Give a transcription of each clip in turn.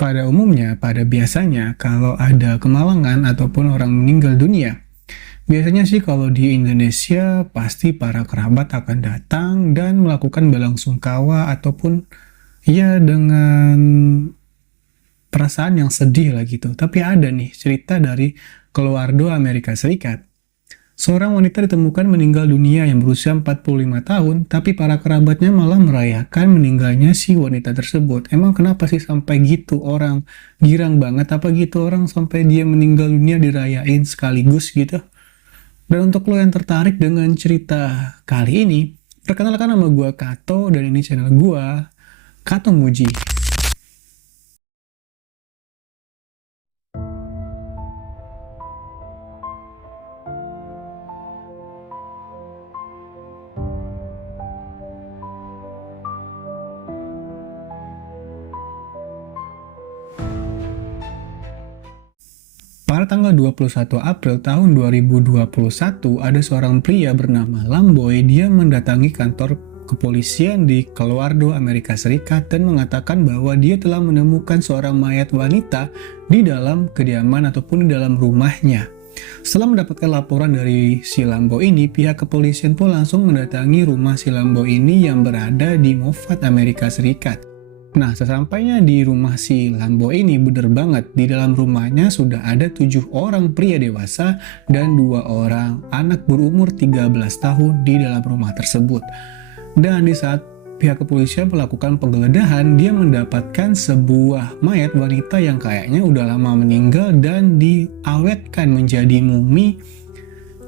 Pada umumnya, pada biasanya, kalau ada kemalangan ataupun orang meninggal dunia, biasanya sih kalau di Indonesia pasti para kerabat akan datang dan melakukan belangsungkawa ataupun ya dengan perasaan yang sedih lah gitu. Tapi ada nih cerita dari keluarga Amerika Serikat. Seorang wanita ditemukan meninggal dunia yang berusia 45 tahun, tapi para kerabatnya malah merayakan meninggalnya si wanita tersebut. Emang kenapa sih sampai gitu orang girang banget? Apa gitu orang sampai dia meninggal dunia dirayain sekaligus gitu? Dan untuk lo yang tertarik dengan cerita kali ini, perkenalkan nama gue Kato dan ini channel gue, Kato Muji. Pada tanggal 21 April tahun 2021, ada seorang pria bernama Lamboy. Dia mendatangi kantor kepolisian di Colorado, Amerika Serikat dan mengatakan bahwa dia telah menemukan seorang mayat wanita di dalam kediaman ataupun di dalam rumahnya. Setelah mendapatkan laporan dari si Lambo ini, pihak kepolisian pun langsung mendatangi rumah si Lambo ini yang berada di Moffat, Amerika Serikat. Nah, sesampainya di rumah si Lambo ini, bener banget, di dalam rumahnya sudah ada 7 orang pria dewasa dan 2 orang anak berumur 13 tahun di dalam rumah tersebut. Dan di saat pihak kepolisian melakukan penggeledahan, dia mendapatkan sebuah mayat wanita yang kayaknya udah lama meninggal dan diawetkan menjadi mumi.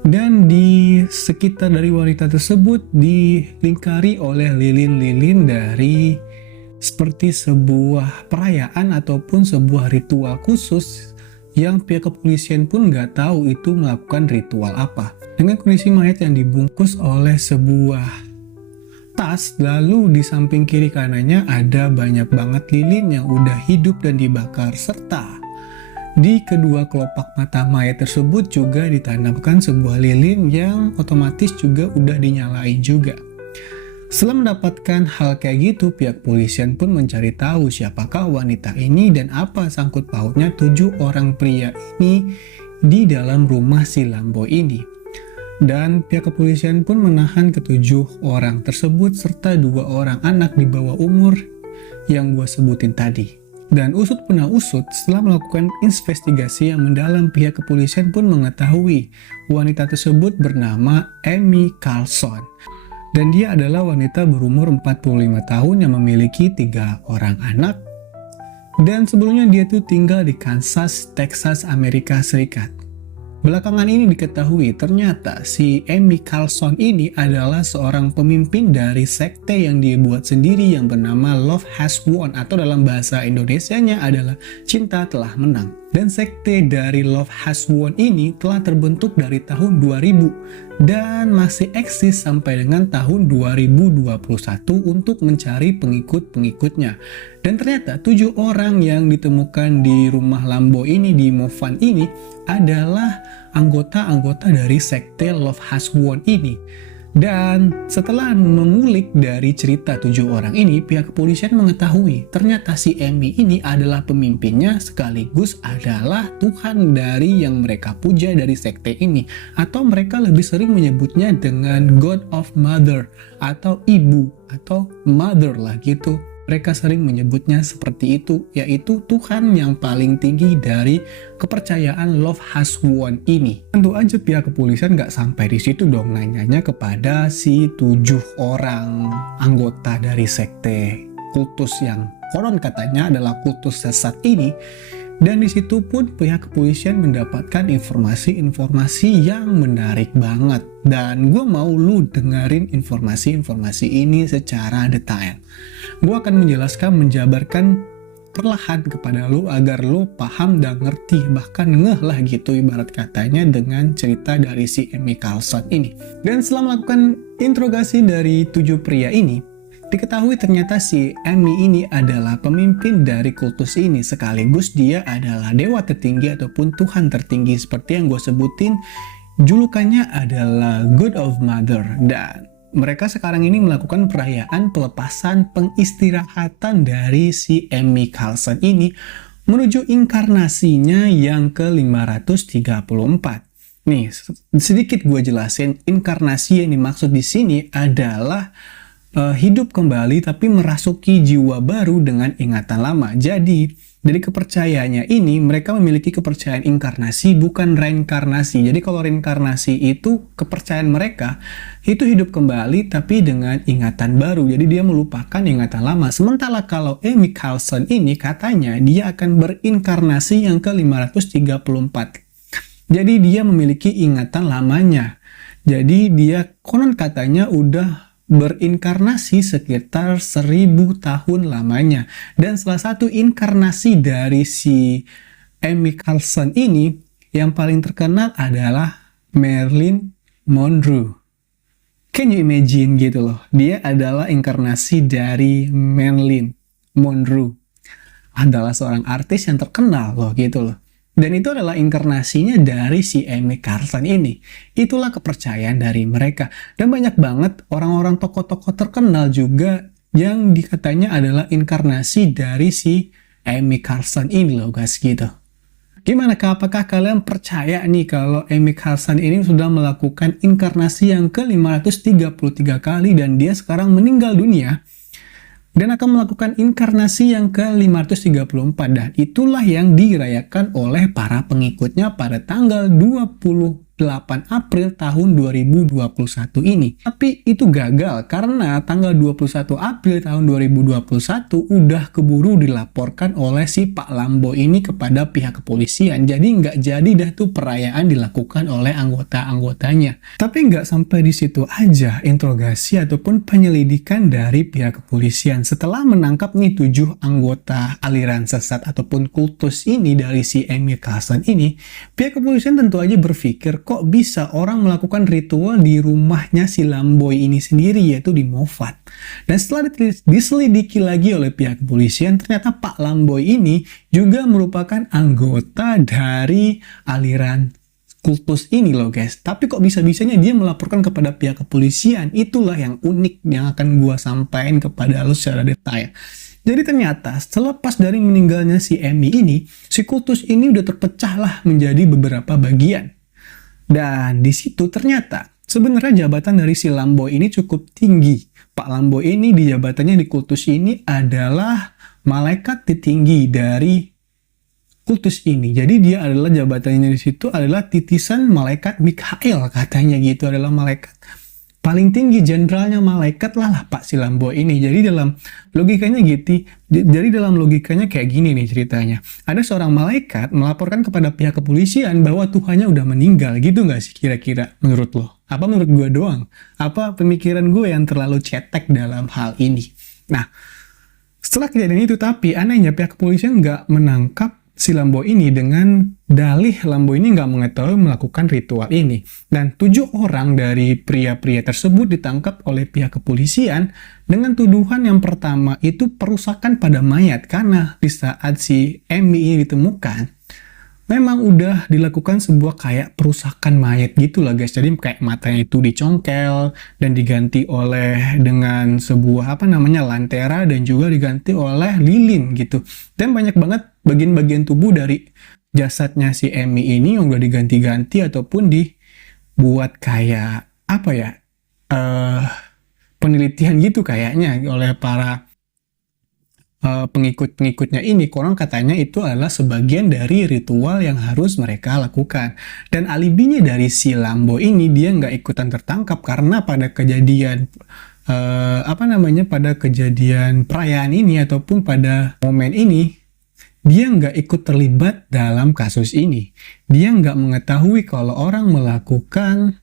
Dan di sekitar dari wanita tersebut dilingkari oleh lilin-lilin dari seperti sebuah perayaan ataupun sebuah ritual khusus yang pihak kepolisian pun nggak tahu itu melakukan ritual apa. Dengan kondisi mayat yang dibungkus oleh sebuah tas, lalu di samping kiri kanannya ada banyak banget lilin yang udah hidup dan dibakar, serta di kedua kelopak mata mayat tersebut juga ditanamkan sebuah lilin yang otomatis juga udah dinyalain juga. Setelah mendapatkan hal kayak gitu, pihak polisian pun mencari tahu siapakah wanita ini dan apa sangkut pautnya 7 orang pria ini di dalam rumah si Lambo ini. Dan pihak kepolisian pun menahan ke-7 orang tersebut serta 2 orang anak di bawah umur yang gue sebutin tadi. Dan usut punya usut, setelah melakukan investigasi yang mendalam, pihak kepolisian pun mengetahui wanita tersebut bernama Amy Carlson. Dan dia adalah wanita berumur 45 tahun yang memiliki 3 orang anak. Dan sebelumnya dia tuh tinggal di Kansas, Texas, Amerika Serikat. Belakangan ini diketahui ternyata si Amy Carlson ini adalah seorang pemimpin dari sekte yang dia buat sendiri yang bernama Love Has Won, atau dalam bahasa Indonesianya adalah Cinta Telah Menang. Dan sekte dari Love Has Won ini telah terbentuk dari tahun 2000 dan masih eksis sampai dengan tahun 2021 untuk mencari pengikut-pengikutnya. Dan ternyata 7 orang yang ditemukan di rumah Lambo ini, di Moffat ini, adalah anggota-anggota dari sekte Love Has Won ini. Dan setelah mengulik dari cerita 7 orang ini, pihak kepolisian mengetahui ternyata si Amy ini adalah pemimpinnya sekaligus adalah Tuhan dari yang mereka puja dari sekte ini. Atau mereka lebih sering menyebutnya dengan God of Mother atau Ibu atau Mother lah gitu. Mereka sering menyebutnya seperti itu, yaitu Tuhan yang paling tinggi dari kepercayaan Love Has Won ini. Tentu aja pihak kepolisian nggak sampai di situ dong nanyanya kepada si 7 orang anggota dari sekte kultus yang konon katanya adalah kultus sesat ini. Dan di situ pun pihak kepolisian mendapatkan informasi-informasi yang menarik banget. Dan gue mau lu dengerin informasi-informasi ini secara detail. Gue akan menjelaskan, menjabarkan perlahan kepada lu agar lu paham dan ngerti, bahkan ngeh lah gitu ibarat katanya dengan cerita dari si Amy Carlson ini. Dan setelah melakukan interogasi dari 7 pria ini, diketahui ternyata si Amy ini adalah pemimpin dari kultus ini, sekaligus dia adalah dewa tertinggi ataupun Tuhan tertinggi seperti yang gue sebutin. Julukannya adalah God of Mother. Dan mereka sekarang ini melakukan perayaan pelepasan pengistirahatan dari si Amy Carlson ini menuju inkarnasinya yang ke-534. Nih, sedikit gue jelasin, inkarnasi yang dimaksud di sini adalah hidup kembali tapi merasuki jiwa baru dengan ingatan lama. Jadi, dari kepercayaannya ini, mereka memiliki kepercayaan inkarnasi, bukan reinkarnasi. Jadi kalau reinkarnasi itu kepercayaan mereka, itu hidup kembali tapi dengan ingatan baru. Jadi dia melupakan ingatan lama. Sementara kalau Amy Carlson ini katanya dia akan berinkarnasi yang ke-534. Jadi dia memiliki ingatan lamanya. Jadi dia konon katanya udah berinkarnasi sekitar 1000 tahun lamanya. Dan salah satu inkarnasi dari si Amy Carlson ini yang paling terkenal adalah Marilyn Monroe. Can you imagine gitu loh. Dia adalah inkarnasi dari Marilyn Monroe. Adalah seorang artis yang terkenal loh gitu loh. Dan itu adalah inkarnasinya dari si Amy Carlson ini. Itulah kepercayaan dari mereka. Dan banyak banget orang-orang tokoh-tokoh terkenal juga yang dikatanya adalah inkarnasi dari si Amy Carlson ini loh guys gitu. Gimana kah? Apakah kalian percaya nih kalau Amy Carlson ini sudah melakukan inkarnasi yang ke-533 kali dan dia sekarang meninggal dunia? Dan akan melakukan inkarnasi yang ke-534 dan itulah yang dirayakan oleh para pengikutnya pada tanggal 28 April tahun 2021 ini. Tapi itu gagal karena tanggal 21 April tahun 2021 udah keburu dilaporkan oleh si Pak Lambo ini kepada pihak kepolisian. Jadi nggak jadi dah tuh perayaan dilakukan oleh anggota-anggotanya. Tapi nggak sampai di situ aja interogasi ataupun penyelidikan dari pihak kepolisian. Setelah menangkap nih 7 anggota aliran sesat ataupun kultus ini dari si Amy Carlson ini, pihak kepolisian tentu aja berpikir kok bisa orang melakukan ritual di rumahnya si Lamboy ini sendiri, yaitu di Moffat. Dan setelah diselidiki lagi oleh pihak kepolisian, ternyata Pak Lamboy ini juga merupakan anggota dari aliran kultus ini loh guys. Tapi kok bisa-bisanya dia melaporkan kepada pihak kepolisian? Itulah yang unik yang akan gua sampaikan kepada lo secara detail. Jadi ternyata selepas dari meninggalnya si Amy ini, si kultus ini udah terpecah lah menjadi beberapa bagian. Dan di situ ternyata sebenarnya jabatan dari si Lamboy ini cukup tinggi. Pak Lamboy ini di jabatannya di kultus ini adalah malaikat tertinggi dari kultus ini. Jadi dia adalah jabatannya di situ adalah titisan malaikat Mikael katanya gitu, adalah malaikat paling tinggi, jenderalnya malaikat lah Pak si Lamboy ini. Jadi dalam logikanya gitu, jadi dalam logikanya kayak gini nih ceritanya. Ada seorang malaikat melaporkan kepada pihak kepolisian bahwa Tuhannya udah meninggal, gitu nggak sih kira-kira menurut lo? Apa menurut gue doang? Apa pemikiran gue yang terlalu cetek dalam hal ini? Nah, setelah kejadian itu tapi anehnya pihak kepolisian nggak menangkap si Lambo ini dengan dalih Lambo ini nggak mengetahui melakukan ritual ini. Dan 7 orang dari pria-pria tersebut ditangkap oleh pihak kepolisian dengan tuduhan yang pertama itu perusakan pada mayat. Karena di saat si Amy ini ditemukan, memang udah dilakukan sebuah kayak perusakan mayat gitu lah guys. Jadi kayak matanya itu dicongkel dan diganti oleh dengan sebuah lantera dan juga diganti oleh lilin gitu. Dan banyak banget bagian-bagian tubuh dari jasadnya si Amy ini yang udah diganti-ganti ataupun dibuat kayak penelitian gitu kayaknya oleh para pengikut-pengikutnya ini. Konon katanya itu adalah sebagian dari ritual yang harus mereka lakukan. Dan alibinya dari si Lambo ini, dia nggak ikutan tertangkap karena pada kejadian pada kejadian perayaan ini ataupun pada momen ini, dia nggak ikut terlibat dalam kasus ini. Dia nggak mengetahui kalau orang melakukan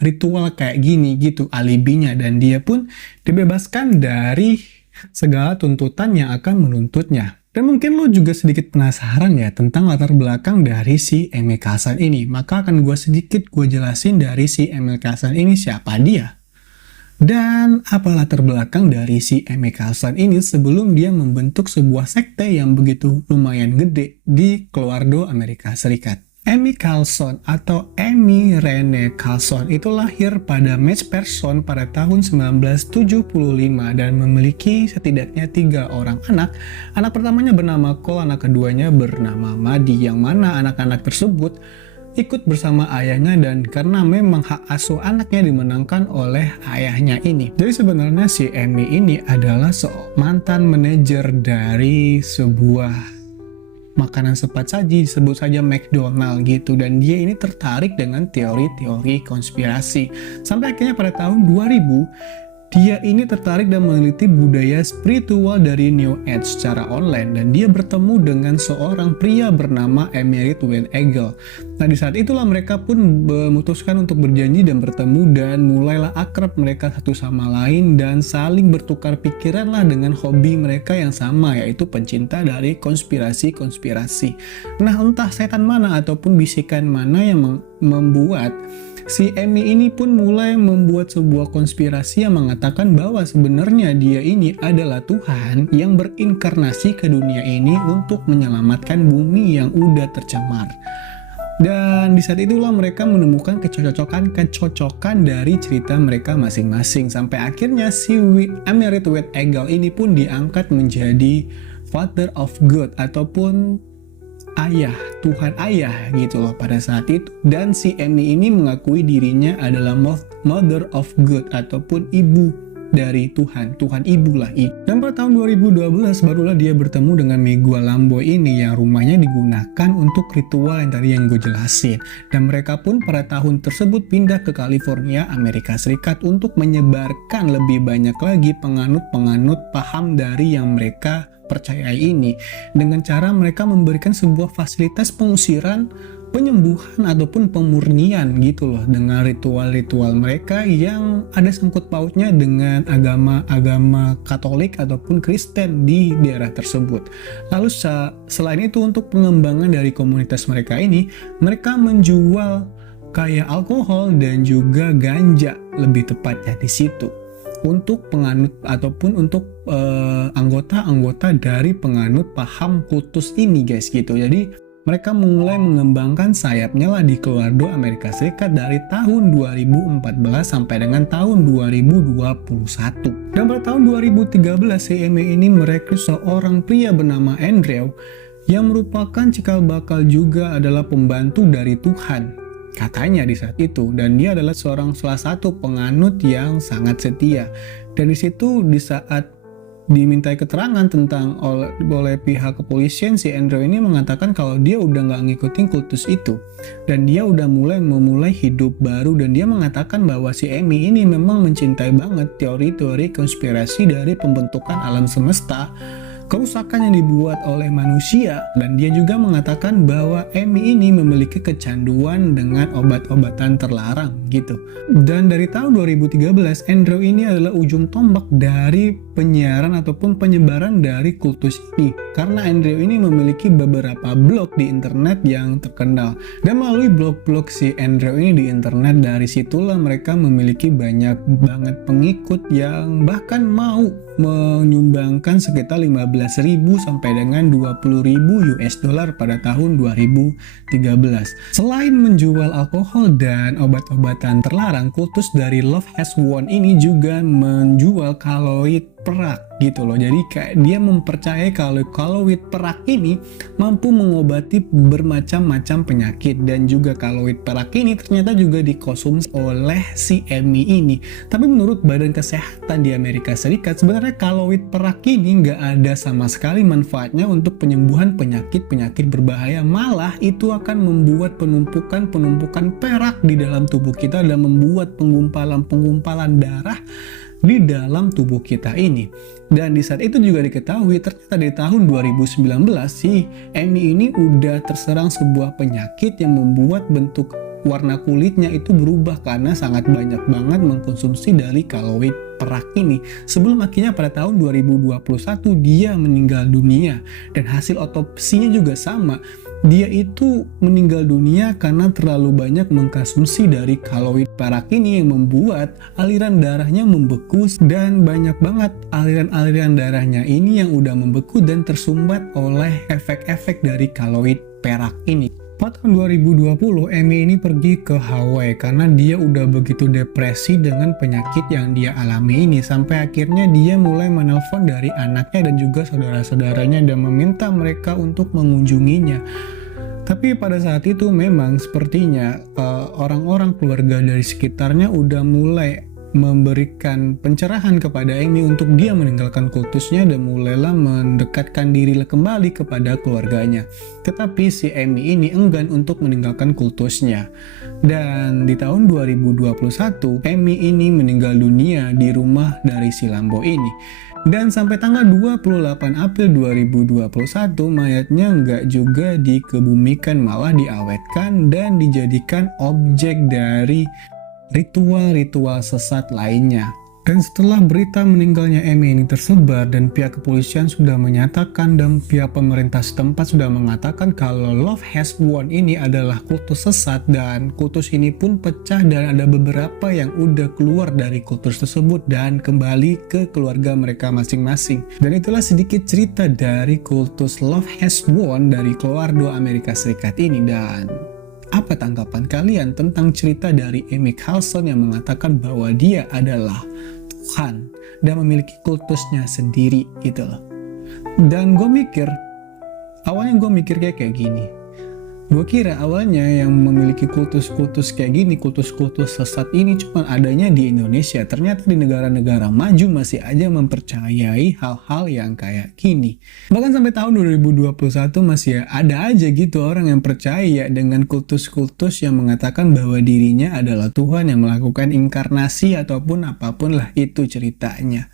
ritual kayak gini gitu alibinya, dan dia pun dibebaskan dari segala tuntutan yang akan menuntutnya. Dan mungkin lo juga sedikit penasaran ya tentang latar belakang dari si Amy Carlson ini. Maka akan gue jelasin dari si Amy Carlson ini siapa dia. Dan apa latar belakang dari si Amy Carlson ini sebelum dia membentuk sebuah sekte yang begitu lumayan gede di keluarga Amerika Serikat. Amy Carlson atau Amy Renee Carlson itu lahir pada Mansperson pada tahun 1975 dan memiliki setidaknya 3 orang anak. Anak pertamanya bernama Cole, anak keduanya bernama Maddie, yang mana anak-anak tersebut ikut bersama ayahnya dan karena memang hak asuh anaknya dimenangkan oleh ayahnya ini. Jadi sebenarnya si Amy ini adalah mantan manajer dari sebuah makanan cepat saji, disebut saja McDonald gitu, dan dia ini tertarik dengan teori-teori konspirasi. Sampai akhirnya pada tahun 2000 dia ini tertarik dan meneliti budaya spiritual dari New Age secara online, dan dia bertemu dengan seorang pria bernama Emerit Wade Eagle. Nah, di saat itulah mereka pun memutuskan untuk berjanji dan bertemu, dan mulailah akrab mereka satu sama lain dan saling bertukar pikiran lah dengan hobi mereka yang sama, yaitu pencinta dari konspirasi-konspirasi. Nah, entah setan mana ataupun bisikan mana yang membuat si Amy ini pun mulai membuat sebuah konspirasi yang mengatakan bahwa sebenarnya dia ini adalah Tuhan yang berinkarnasi ke dunia ini untuk menyelamatkan bumi yang udah tercemar. Dan di saat itulah mereka menemukan kecocokan dari cerita mereka masing-masing. Sampai akhirnya si Emerit Wade Eagle ini pun diangkat menjadi Father of God ataupun ayah, Tuhan ayah gitu loh pada saat itu. Dan si Amy ini mengakui dirinya adalah Mother of God ataupun ibu dari Tuhan, Tuhan ibu lah. Dan pada tahun 2012 barulah dia bertemu dengan Miguel Lamboy ini yang rumahnya digunakan untuk ritual yang tadi yang gue jelasin. Dan mereka pun pada tahun tersebut pindah ke California, Amerika Serikat untuk menyebarkan lebih banyak lagi penganut-penganut paham dari yang mereka percayai ini, dengan cara mereka memberikan sebuah fasilitas pengusiran, penyembuhan ataupun pemurnian gitu loh, dengan ritual-ritual mereka yang ada sangkut pautnya dengan agama Katolik ataupun Kristen di daerah tersebut. Lalu selain itu, untuk pengembangan dari komunitas mereka ini, mereka menjual kayak alkohol dan juga ganja lebih tepatnya di situ untuk penganut ataupun untuk anggota-anggota dari penganut paham kultus ini guys gitu. Jadi mereka mulai mengembangkan sayapnya lah di Colorado, Amerika Serikat dari tahun 2014 sampai dengan tahun 2021. Dan pada tahun 2013 CME ini merekrut seorang pria bernama Andrew yang merupakan cikal bakal juga adalah pembantu dari Tuhan katanya di saat itu, dan dia adalah salah satu penganut yang sangat setia. Dan di situ di saat dimintai keterangan tentang oleh pihak kepolisian, si Andrew ini mengatakan kalau dia udah nggak ngikutin kultus itu dan dia udah memulai hidup baru, dan dia mengatakan bahwa si Amy ini memang mencintai banget teori-teori konspirasi dari pembentukan alam semesta, kerusakan yang dibuat oleh manusia, dan dia juga mengatakan bahwa Amy ini memiliki kecanduan dengan obat-obatan terlarang gitu. Dan dari tahun 2013 Andrew ini adalah ujung tombak dari penyiaran ataupun penyebaran dari kultus ini, karena Andrew ini memiliki beberapa blog di internet yang terkenal, dan melalui blog-blog si Andrew ini di internet, dari situlah mereka memiliki banyak banget pengikut yang bahkan mau menyumbangkan sekitar 15.000 sampai dengan 20.000 US dollar pada tahun 2013. Selain menjual alkohol dan obat-obatan terlarang, kultus dari Love Has Won ini juga menjual kaloid perak gitu loh. Jadi kayak dia mempercayai kalau kaloid perak ini mampu mengobati bermacam-macam penyakit, dan juga kaloid perak ini ternyata juga dikonsumsi oleh si Amy ini. Tapi menurut Badan Kesehatan di Amerika Serikat, sebenarnya kaloid perak ini nggak ada sama sekali manfaatnya untuk penyembuhan penyakit-penyakit berbahaya. Malah itu akan membuat penumpukan perak di dalam tubuh kita dan membuat penggumpalan darah di dalam tubuh kita ini. Dan di saat itu juga diketahui ternyata di tahun 2019 si Amy ini udah terserang sebuah penyakit yang membuat bentuk warna kulitnya itu berubah karena sangat banyak banget mengkonsumsi dari kaloid perak ini, sebelum akhirnya pada tahun 2021 dia meninggal dunia. Dan hasil otopsinya juga sama, dia itu meninggal dunia karena terlalu banyak mengkonsumsi dari kaloid perak ini yang membuat aliran darahnya membeku, dan banyak banget aliran-aliran darahnya ini yang udah membeku dan tersumbat oleh efek-efek dari kaloid perak ini. Pada tahun 2020, Amy ini pergi ke Hawaii karena dia udah begitu depresi dengan penyakit yang dia alami ini, sampai akhirnya dia mulai menelpon dari anaknya dan juga saudara-saudaranya dan meminta mereka untuk mengunjunginya. Tapi pada saat itu memang sepertinya orang-orang keluarga dari sekitarnya udah mulai memberikan pencerahan kepada Amy untuk dia meninggalkan kultusnya dan mulailah mendekatkan diri kembali kepada keluarganya. Tetapi si Amy ini enggan untuk meninggalkan kultusnya. Dan di tahun 2021, Amy ini meninggal dunia di rumah dari si Lambo ini. Dan sampai tanggal 28 April 2021, mayatnya nggak juga dikebumikan, malah diawetkan dan dijadikan objek dari ritual-ritual sesat lainnya. Dan setelah berita meninggalnya Amy ini tersebar dan pihak kepolisian sudah menyatakan dan pihak pemerintah setempat sudah mengatakan kalau Love Has Won ini adalah kultus sesat, dan kultus ini pun pecah dan ada beberapa yang udah keluar dari kultus tersebut dan kembali ke keluarga mereka masing-masing. Dan itulah sedikit cerita dari kultus Love Has Won dari keluarga Amerika Serikat ini. Dan apa tanggapan kalian tentang cerita dari Amy Carlson yang mengatakan bahwa dia adalah Tuhan dan memiliki kultusnya sendiri gitu loh. Dan awalnya gue mikir kayak gini. Gue kira awalnya yang memiliki kultus-kultus kayak gini, kultus-kultus sesat ini cuma adanya di Indonesia. Ternyata di negara-negara maju masih aja mempercayai hal-hal yang kayak gini. Bahkan sampai tahun 2021 masih ada aja gitu orang yang percaya dengan kultus-kultus yang mengatakan bahwa dirinya adalah Tuhan yang melakukan inkarnasi ataupun apapun lah itu ceritanya.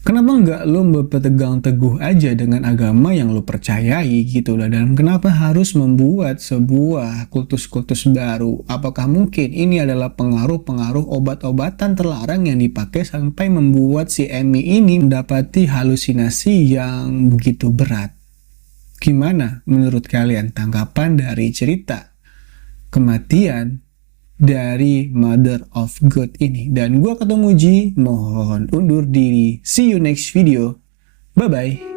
Kenapa nggak lo berpegang teguh aja dengan agama yang lo percayai gitu lah, dan kenapa harus membuat sebuah kultus-kultus baru? Apakah mungkin ini adalah pengaruh-pengaruh obat-obatan terlarang yang dipakai sampai membuat si Amy ini mendapati halusinasi yang begitu berat? Gimana menurut kalian tanggapan dari cerita kematian dari Mother of God ini? Dan gua ketemu Ji, mohon undur diri. See you next video. Bye bye.